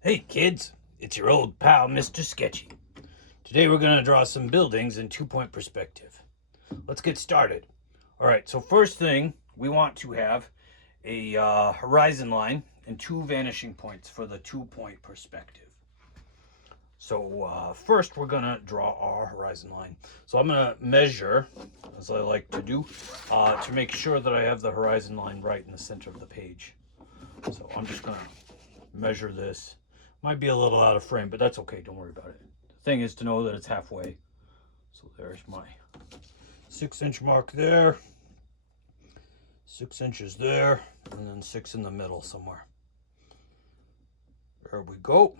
Hey kids, it's your old pal Mr. Sketchy. Today we're going to draw some buildings in two-point perspective. Let's get started. Alright, so first thing, we want to have a horizon line and two vanishing points for the two-point perspective. So first we're going to draw our horizon line. So I'm going to measure, as I like to do, to make sure that I have the horizon line right in the center of the page. So I'm just going to measure this. Might be a little out of frame, but that's okay. Don't worry about it. The thing is to know that it's halfway. So there's my 6-inch mark there, 6 inches there, and then 6 in the middle somewhere. There we go.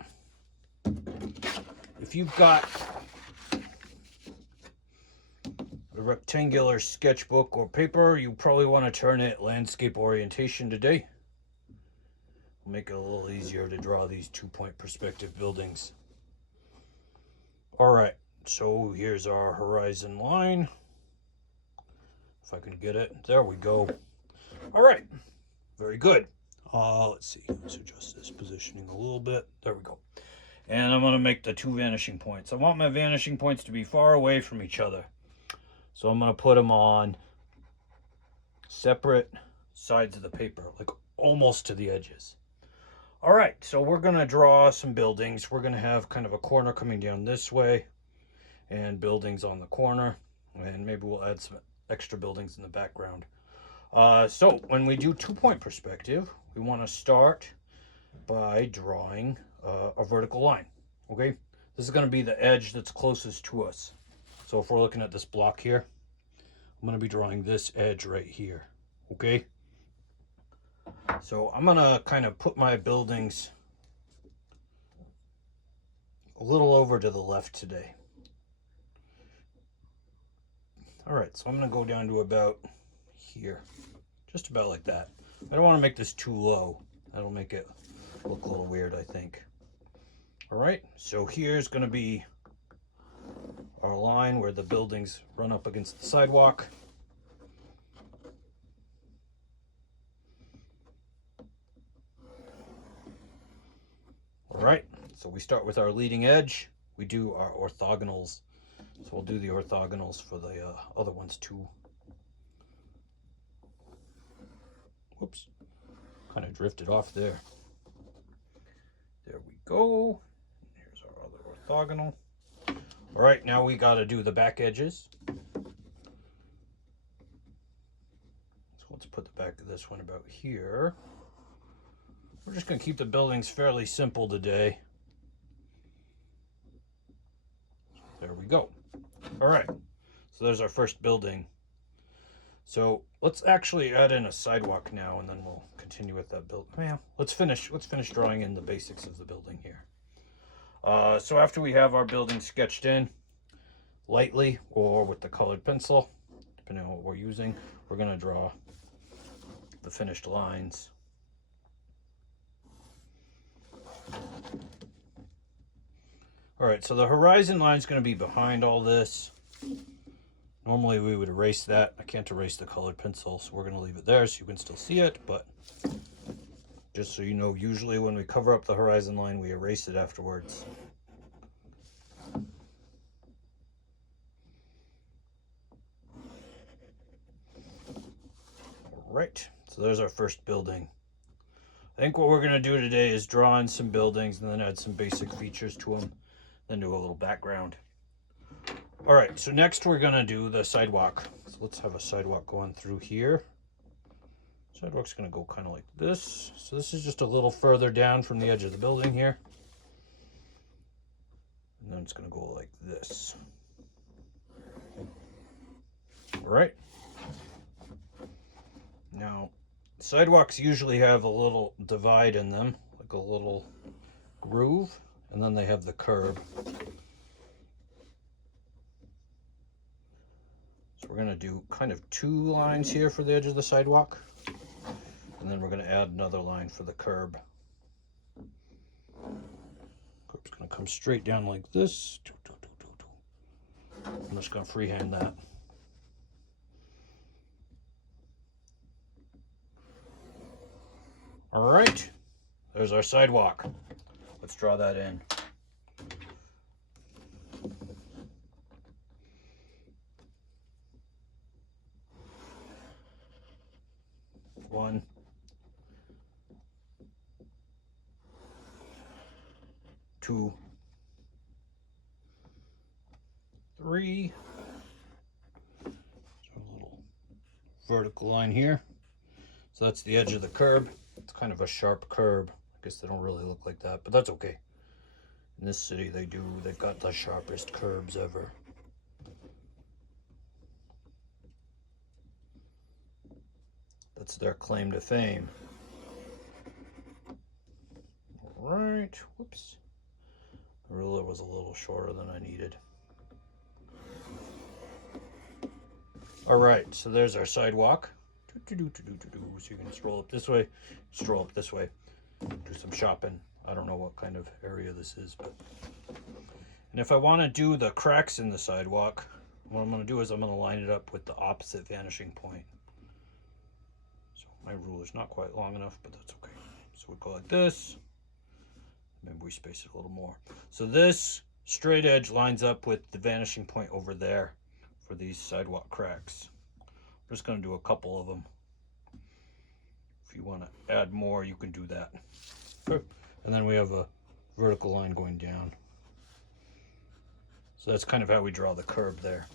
If you've got a rectangular sketchbook or paper, you probably want to turn it landscape orientation today. It'll make it a little easier to draw these two-point perspective buildings. All right, so here's our horizon line. If I can get it, there we go. All right, very good. Let's see, let's adjust this positioning a little bit. There we go. And I'm gonna make the two vanishing points. I want my vanishing points to be far away from each other. So I'm gonna put them on separate sides of the paper, like almost to the edges. All right, so we're gonna draw some buildings. We're gonna have kind of a corner coming down this way and buildings on the corner. And maybe we'll add some extra buildings in the background. So when we do two-point perspective, we want to start by drawing a vertical line. Okay, this is going to be the edge that's closest to us. So if we're looking at this block here, I'm going to be drawing this edge right here. Okay, so I'm going to kind of put my buildings a little over to the left today. All right, so I'm going to go down to about here, just about like that. I don't want to make this too low. That'll make it look a little weird, I think. All right, so here's going to be our line where the buildings run up against the sidewalk. All right, so we start with our leading edge. We do our orthogonals. So we'll do the orthogonals for the other ones too. Whoops, kind of drifted off there. There we go. Here's our other orthogonal. All right, now we got to do the back edges. So let's put the back of this one about here. We're just going to keep the buildings fairly simple today. There we go. All right, so there's our first building. So let's actually add in a sidewalk now, and then we'll continue with that build. Well, let's finish drawing in the basics of the building here. So after we have our building sketched in, lightly or with the colored pencil, depending on what we're using, we're going to draw the finished lines. All right, so the horizon line is going to be behind all this. Normally we would erase that. I can't erase the colored pencil, so we're going to leave it there so you can still see it, but just so you know, usually when we cover up the horizon line, we erase it afterwards. All right, so there's our first building. I think what we're going to do today is draw in some buildings and then add some basic features to them, then do a little background. All right, so next we're going to do the sidewalk. So let's have a sidewalk going through here. Sidewalk's going to go kind of like this. So this is just a little further down from the edge of the building here. And then it's going to go like this. All right. Now, sidewalks usually have a little divide in them, like a little groove, and then they have the curb. So we're going to do kind of two lines here for the edge of the sidewalk, and then we're going to add another line for the curb. Curb's going to come straight down like this. I'm just going to freehand that. All right, there's our sidewalk. let's draw that in. One, two, three. So a little vertical line here. So that's the edge of the curb. It's kind of a sharp curb. I guess they don't really look like that, but that's okay. In this city they do. They've got the sharpest curbs ever. That's their claim to fame. All right, whoops. The ruler was a little shorter than I needed. All right, so there's our sidewalk. So you can stroll up this way, stroll up this way, do some shopping. I don't know what kind of area this is, but. And if I want to do the cracks in the sidewalk, what I'm going to do is I'm going to line it up with the opposite vanishing point. So my ruler's not quite long enough, but that's okay. So we go like this. Maybe we space it a little more. So this straight edge lines up with the vanishing point over there for these sidewalk cracks. I'm just going to do a couple of them. If you want to add more, you can do that. Okay. And then we have a vertical line going down. So that's kind of how we draw the curb there.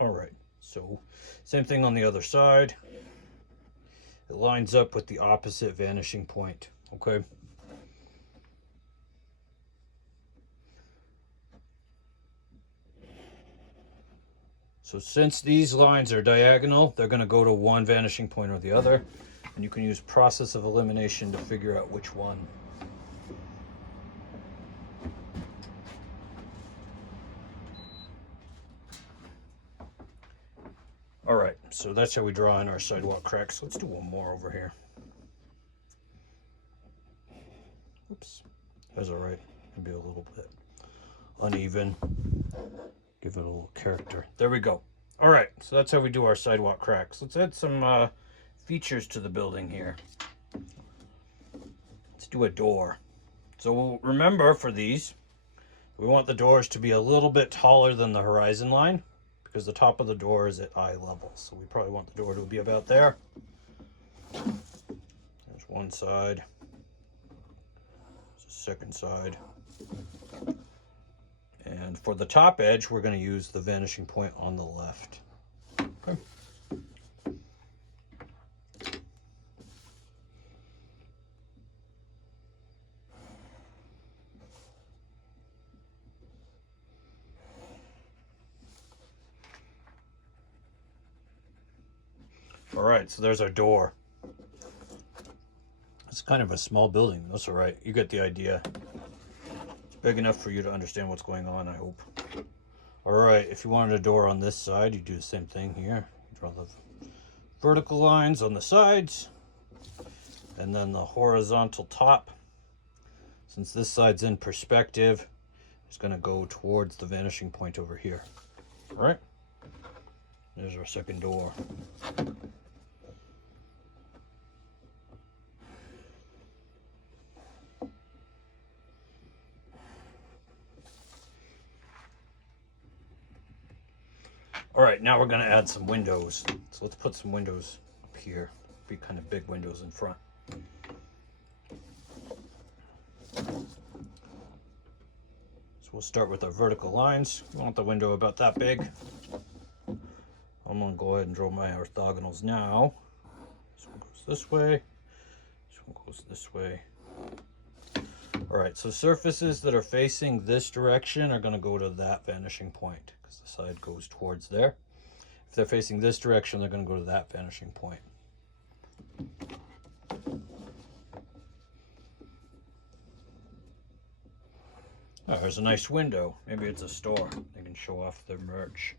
All right, so same thing on the other side. It lines up with the opposite vanishing point, okay? So since these lines are diagonal, they're going to go to one vanishing point or the other, and you can use process of elimination to figure out which one. All right, so that's how we draw in our sidewalk cracks. Let's do one more over here. Oops, that's all right. Maybe a little bit uneven. Give it a little character. There we go. All right, so that's how we do our sidewalk cracks. Let's add some features to the building here. Let's do a door. So remember, for these, we want the doors to be a little bit taller than the horizon line, because the top of the door is at eye level. So we probably want the door to be about there. There's one side. There's a second side. And for the top edge, we're going to use the vanishing point on the left. Okay. All right, so there's our door. It's kind of a small building. That's all right. You get the idea. It's big enough for you to understand what's going on, I hope. All right, if you wanted a door on this side, you do the same thing here. You draw the vertical lines on the sides, and then the horizontal top. Since this side's in perspective, it's going to go towards the vanishing point over here. All right, there's our second door. All right, now we're going to add some windows. So let's put some windows up here. Be kind of big windows in front. So we'll start with our vertical lines. We want the window about that big. I'm going to go ahead and draw my orthogonals now. This one goes this way. This one goes this way. All right, so surfaces that are facing this direction are going to go to that vanishing point, because the side goes towards there. If they're facing this direction, they're going to go to that vanishing point. Oh, there's a nice window. Maybe it's a store. They can show off their merch.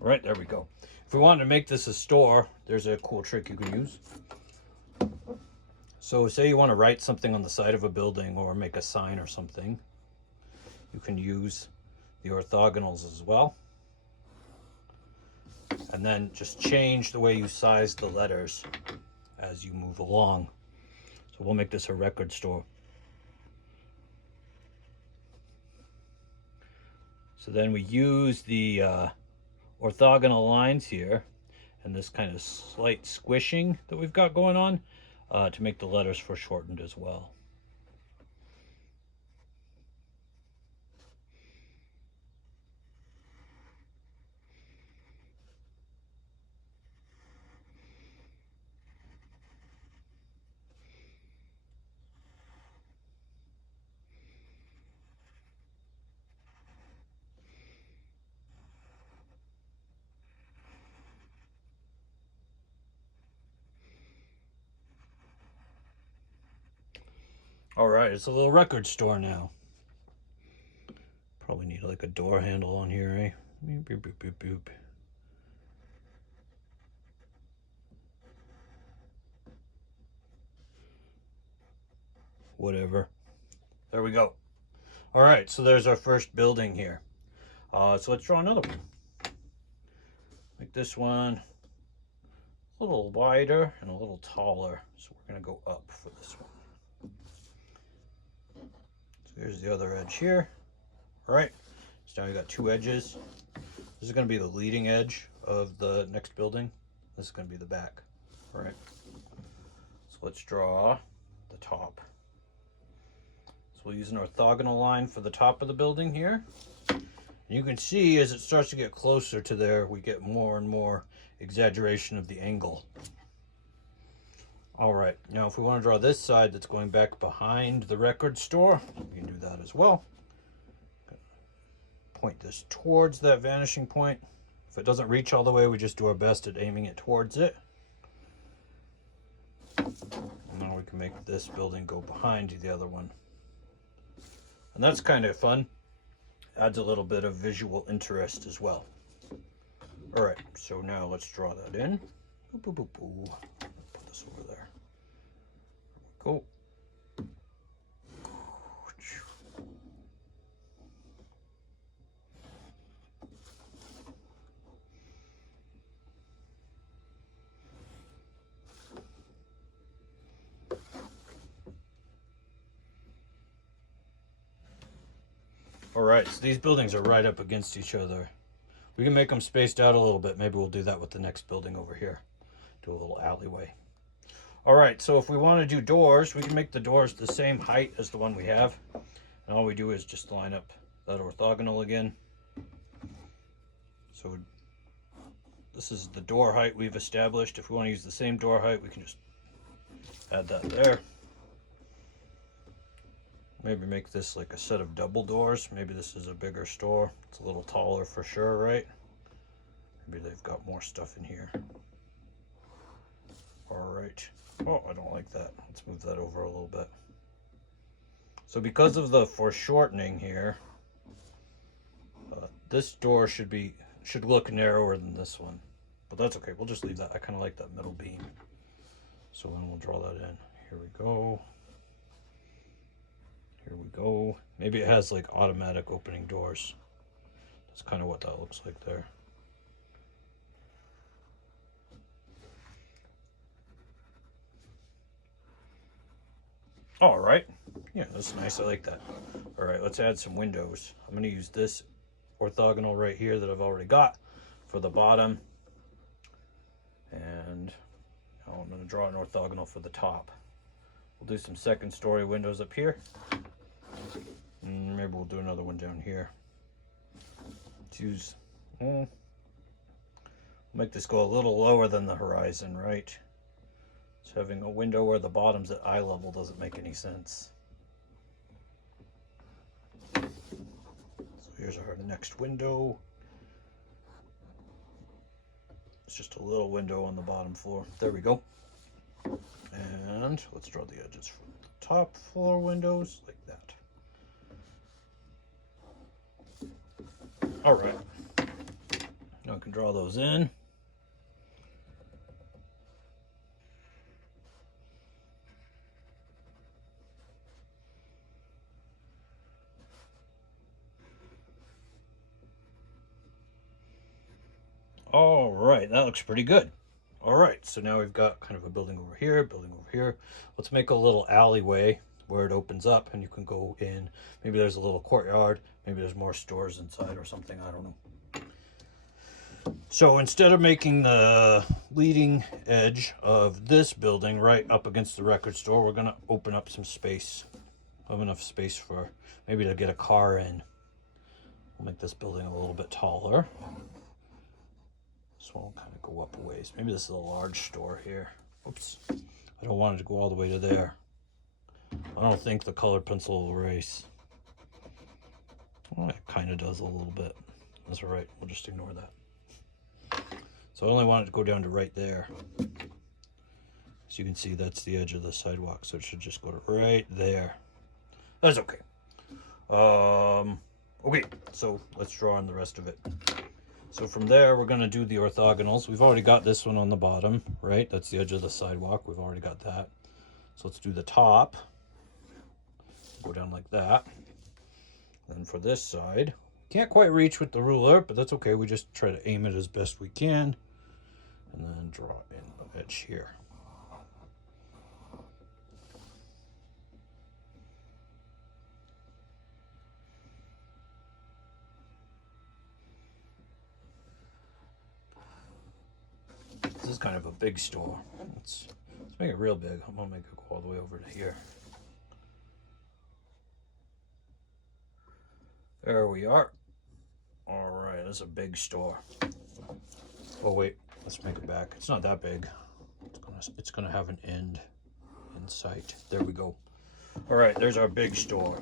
All right, there we go. If we wanted to make this a store, there's a cool trick you can use. So say you want to write something on the side of a building or make a sign or something. You can use the orthogonals as well. And then just change the way you size the letters as you move along. So we'll make this a record store. So then we use the orthogonal lines here and this kind of slight squishing that we've got going on to make the letters foreshortened as well. All right, it's a little record store now. Probably need like a door handle on here, eh? Boop, boop, boop, boop, boop. Whatever. There we go. All right, so there's our first building here. So let's draw another one. Make this one a little wider and a little taller. So we're gonna go up for this one. So here's the other edge here. All right, so now we got two edges. This is gonna be the leading edge of the next building. This is gonna be the back. All right, so let's draw the top. So we'll use an orthogonal line for the top of the building here. And you can see as it starts to get closer to there, we get more and more exaggeration of the angle. All right, now if we want to draw this side that's going back behind the record store, we can do that as well. Point this towards that vanishing point. If it doesn't reach all the way, we just do our best at aiming it towards it. And now we can make this building go behind the other one. And that's kind of fun. Adds a little bit of visual interest as well. All right, so now let's draw that in. Boop, boop, boop, boop. Put this over there. Cool. All right, so these buildings are right up against each other. We can make them spaced out a little bit. Maybe we'll do that with the next building over here. Do a little alleyway. All right, so if we want to do doors, we can make the doors the same height as the one we have. And all we do is just line up that orthogonal again. So this is the door height we've established. If we want to use the same door height, we can just add that there. Maybe make this like a set of double doors. Maybe this is a bigger store. It's a little taller for sure, right? Maybe they've got more stuff in here. All right. Oh, I don't like that. Let's move that over a little bit. So because of the foreshortening here, this door should look narrower than this one. But that's okay. We'll just leave that. I kind of like that middle beam. So then we'll draw that in. Here we go. Here we go. Maybe it has like automatic opening doors. That's kind of what that looks like there. All right. Yeah, that's nice. I like that. All right, let's add some windows. I'm going to use this orthogonal right here that I've already got for the bottom. And now I'm going to draw an orthogonal for the top. We'll do some second story windows up here. And maybe we'll do another one down here. Let's make this go a little lower than the horizon, right? So having a window where the bottom's at eye level doesn't make any sense. So here's our next window. It's just a little window on the bottom floor. There we go. And let's draw the edges for the top floor windows like that. All right. Now I can draw those in. All right, that looks pretty good. All right, so now we've got kind of a building over here, building over here. Let's make a little alleyway where it opens up and you can go in. Maybe there's a little courtyard. Maybe there's more stores inside or something. I don't know. So instead of making the leading edge of this building right up against the record store, we're going to open up some space. I have enough space for maybe to get a car in. We'll make this building a little bit taller. So we'll kind of go up a ways. Maybe this is a large store here. Oops. I don't want it to go all the way to there. I don't think the colored pencil will erase. Well, it kind of does a little bit. That's all right. We'll just ignore that. So I only want it to go down to right there. As you can see, that's the edge of the sidewalk. So it should just go to right there. That's okay. Okay, so let's draw on the rest of it. So from there, we're going to do the orthogonals. We've already got this one on the bottom, right? That's the edge of the sidewalk. We've already got that. So let's do the top. Go down like that. Then for this side, can't quite reach with the ruler, but that's okay. We just try to aim it as best we can. And then draw in the edge here. This is kind of a big store. Let's make it real big. I'm gonna make it go all the way over to here. There we are. All right, that's a big store. Oh wait, let's make it back. It's not that big. It's gonna have an end in sight. There we go. All right, there's our big store.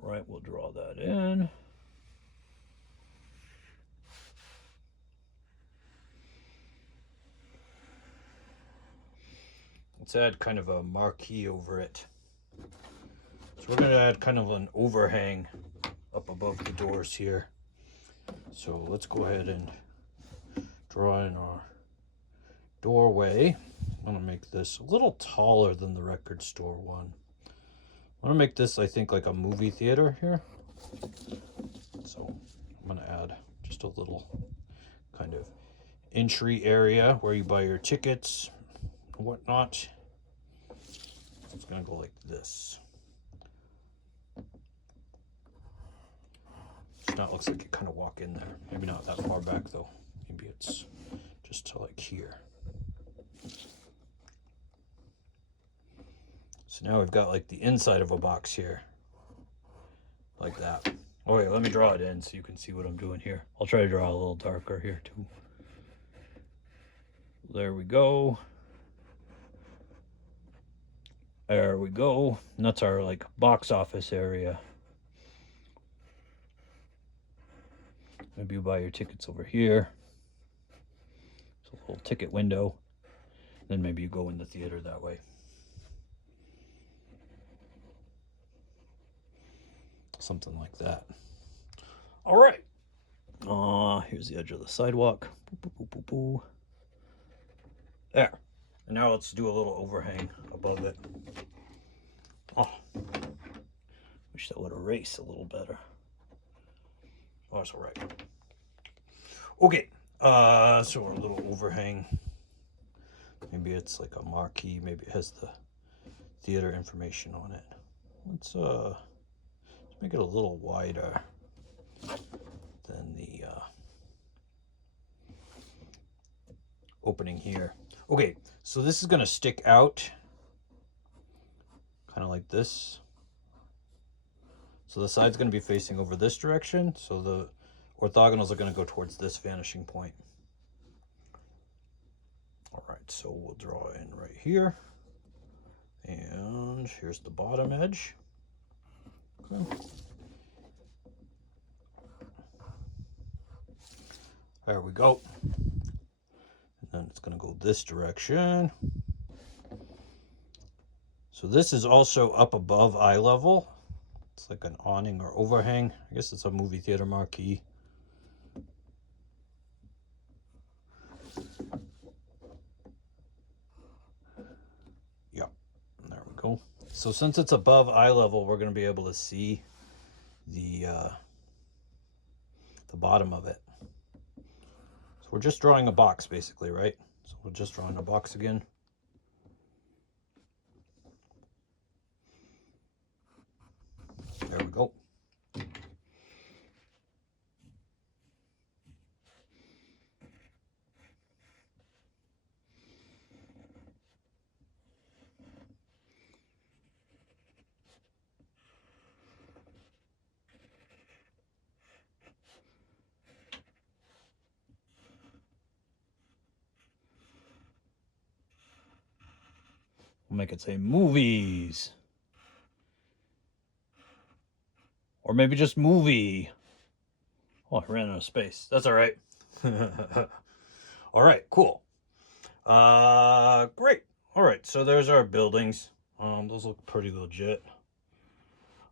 All right, we'll draw that in. Let's add kind of a marquee over it. So we're going to add kind of an overhang up above the doors here. So let's go ahead and draw in our doorway. I'm going to make this a little taller than the record store one. I'm going to make this, I think, like a movie theater here. So I'm going to add just a little kind of entry area where you buy your tickets and whatnot. It's going to go like this. Now it looks like you kind of walk in there. Maybe not that far back though. Maybe it's just to like here. So now we've got like the inside of a box here. Like that. Oh wait, let me draw it in so you can see what I'm doing here. I'll try to draw a little darker here too. There we go. There we go. And that's our like box office area. Maybe you buy your tickets over here. It's a little ticket window. Then maybe you go in the theater that way. Something like that. All right. Here's the edge of the sidewalk. Boo, boo, boo, boo. There. And now let's do a little overhang above it. Oh, wish that would erase a little better. Oh, that's all right. Okay, so our little overhang. Maybe it's like a marquee. Maybe it has the theater information on it. Let's make it a little wider than the opening here. Okay, so this is going to stick out kind of like this. So the side's going to be facing over this direction. So the orthogonals are going to go towards this vanishing point. All right, so we'll draw in right here. And here's the bottom edge. Okay. There we go. And then it's going to go this direction. So this is also up above eye level. It's like an awning or overhang. I guess it's a movie theater marquee. Yeah, there we go. So since it's above eye level, we're going to be able to see the bottom of it. So we're just drawing a box basically, right? So we're just drawing a box again. There we go. We'll make it say movies. Or maybe just movie. Oh, I ran out of space. That's all right. All right, cool. Great. All right, so there's our buildings. Those look pretty legit.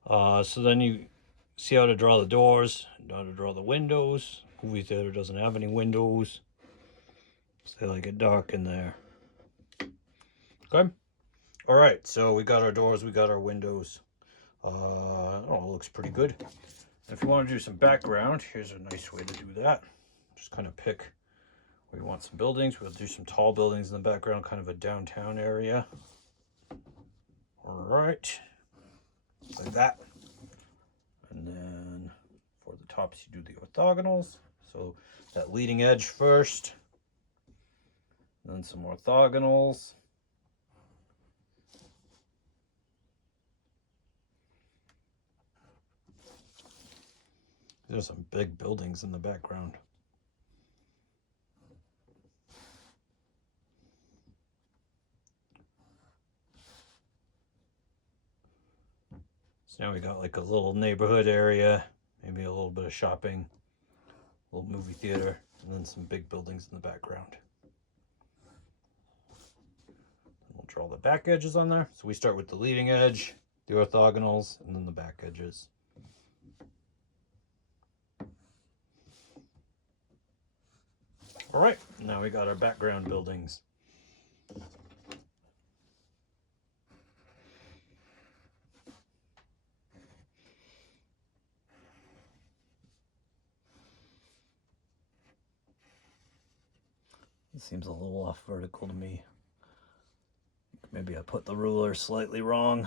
So then you see how to draw the doors, how to draw the windows. Movie theater doesn't have any windows. So they like it dark in there. Okay. All right, so we got our doors, we got our windows. Oh, it looks pretty good. If you want to do some background, here's a nice way to do that. Just kind of pick where you want some buildings. We'll do some tall buildings in the background, kind of a downtown area. All right, like that. And then for the tops, you do the orthogonals. So that leading edge first, then some orthogonals. There's some big buildings in the background. So now we got like a little neighborhood area, maybe a little bit of shopping, a little movie theater, and then some big buildings in the background. And we'll draw the back edges on there. So we start with the leading edge, the orthogonals, and then the back edges. All right, now we got our background buildings. It seems a little off vertical to me. Maybe I put the ruler slightly wrong.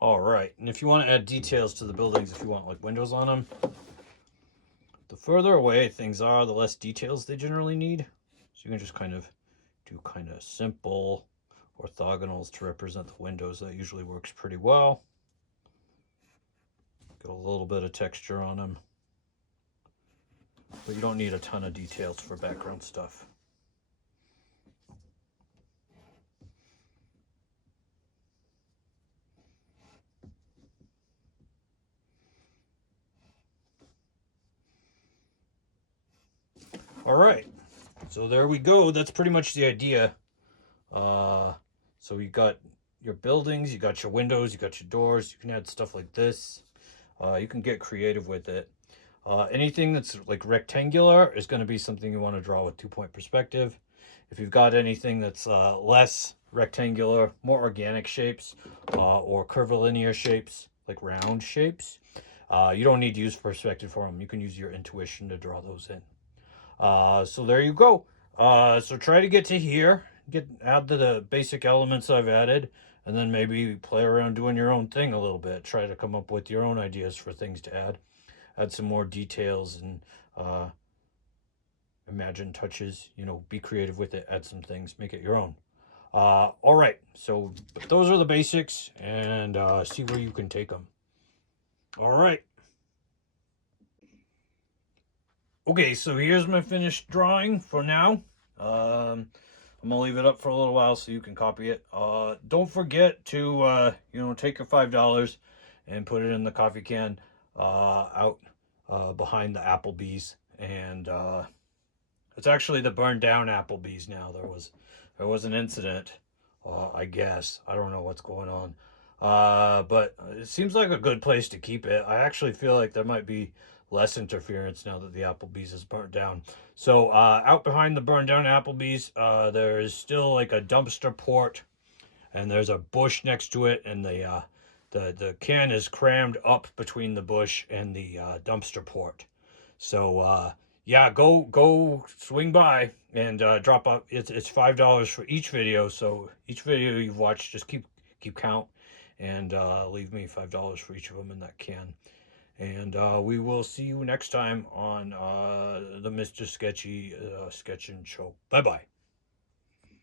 All right, and if you want to add details to the buildings, if you want like windows on them, the further away things are, the less details they generally need. So you can just kind of do kind of simple orthogonals to represent the windows. That usually works pretty well. Get a little bit of texture on them, but you don't need a ton of details for background stuff. All right, so there we go. That's pretty much the idea. So you got your buildings, you got your windows, you got your doors. You can add stuff like this. You can get creative with it. Anything that's like rectangular is going to be something you want to draw with 2-point perspective. If you've got anything that's less rectangular, more organic shapes, or curvilinear shapes, like round shapes, you don't need to use perspective for them. You can use your intuition to draw those in. So there you go. So try to get to here, add the basic elements I've added, and then maybe play around doing your own thing a little bit. Try to come up with your own ideas for things to add some more details and imagine touches, be creative with it, add some things, make it your own. All right, so those are the basics, and see where you can take them. All right. Okay, so here's my finished drawing for now. I'm gonna leave it up for a little while so you can copy it. Don't forget to take your $5 and put it in the coffee can out behind the Applebee's, and it's actually the burned down Applebee's now. There was an incident, I guess. I don't know what's going on. But it seems like a good place to keep it. I actually feel like there might be less interference now that the Applebee's is burnt down. So out behind the burned down Applebee's, there is still like a dumpster port, and there's a bush next to it, and the can is crammed up between the bush and the dumpster port. So yeah, go swing by and drop up. It's $5 for each video. So each video you've watched, just keep count, and leave me $5 for each of them in that can. And we will see you next time on the Mr. Sketchy Sketching Show. Bye bye.